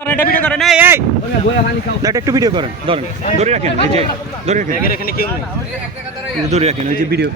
এটা ভিডিও করেন এই এই এটা একটু ভিডিও করেন ধরেন ধরে রাখেন এই যে ধরে রাখেন এখানে কেউ নেই ধরে রাখেন ওই যে ভিডিও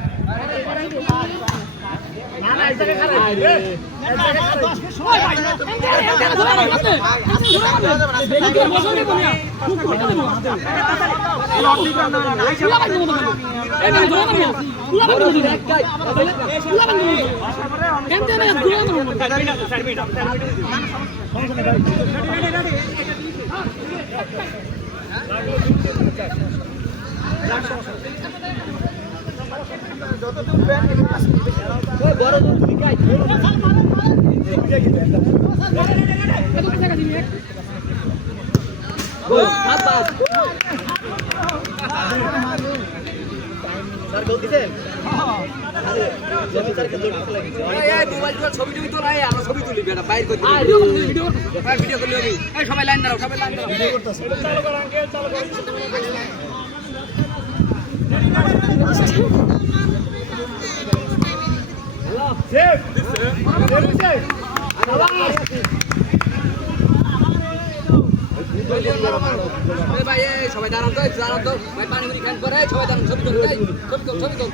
সবাই লাইন দাঁড়াও সবাই লাইন সবাই দাঁড়ান তো ভাই পানি মুড়ি খান করে সবাই দাঁড়ান ছবি তুল ছবি তুল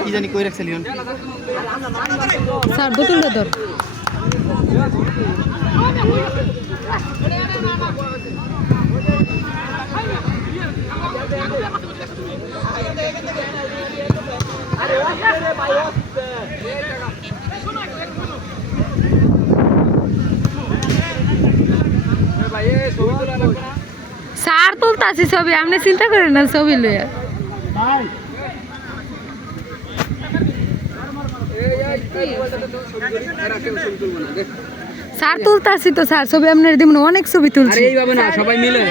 কি জানি কই রাখছে লিওন স্যার বোতলটা ধর স্যার তুলতাছি ছবি আপনি চিন্তা করেন না ছবি লইয়া স্যার তুলতাছি তো স্যার ছবি আপনার দিব না অনেক ছবি তুলছি এইভাবে না সবাই মিলে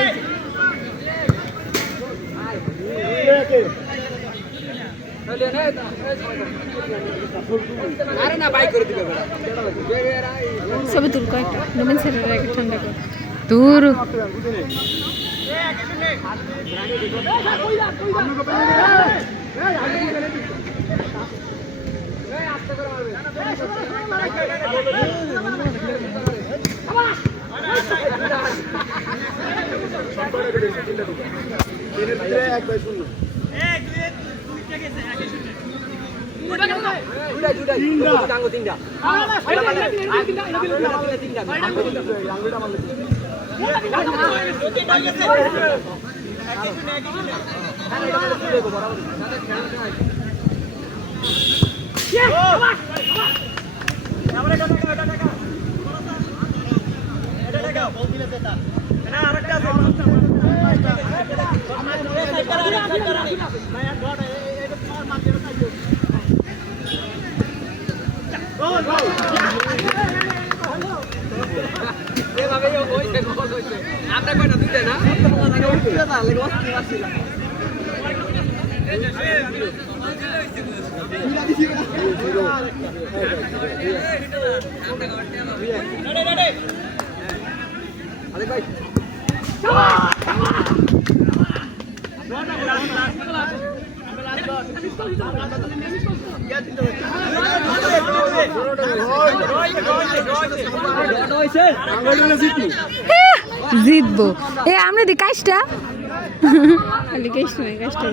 আরে না বাইক করে দিবে ছবি তুল কয়েকটা নবীন স্যারের একটা ঠান্ডা কর দূর আমরা কয়টা দুইটা না জিতবো এ আমরা দি কাজটা খালি কাজটা নাই কাজটা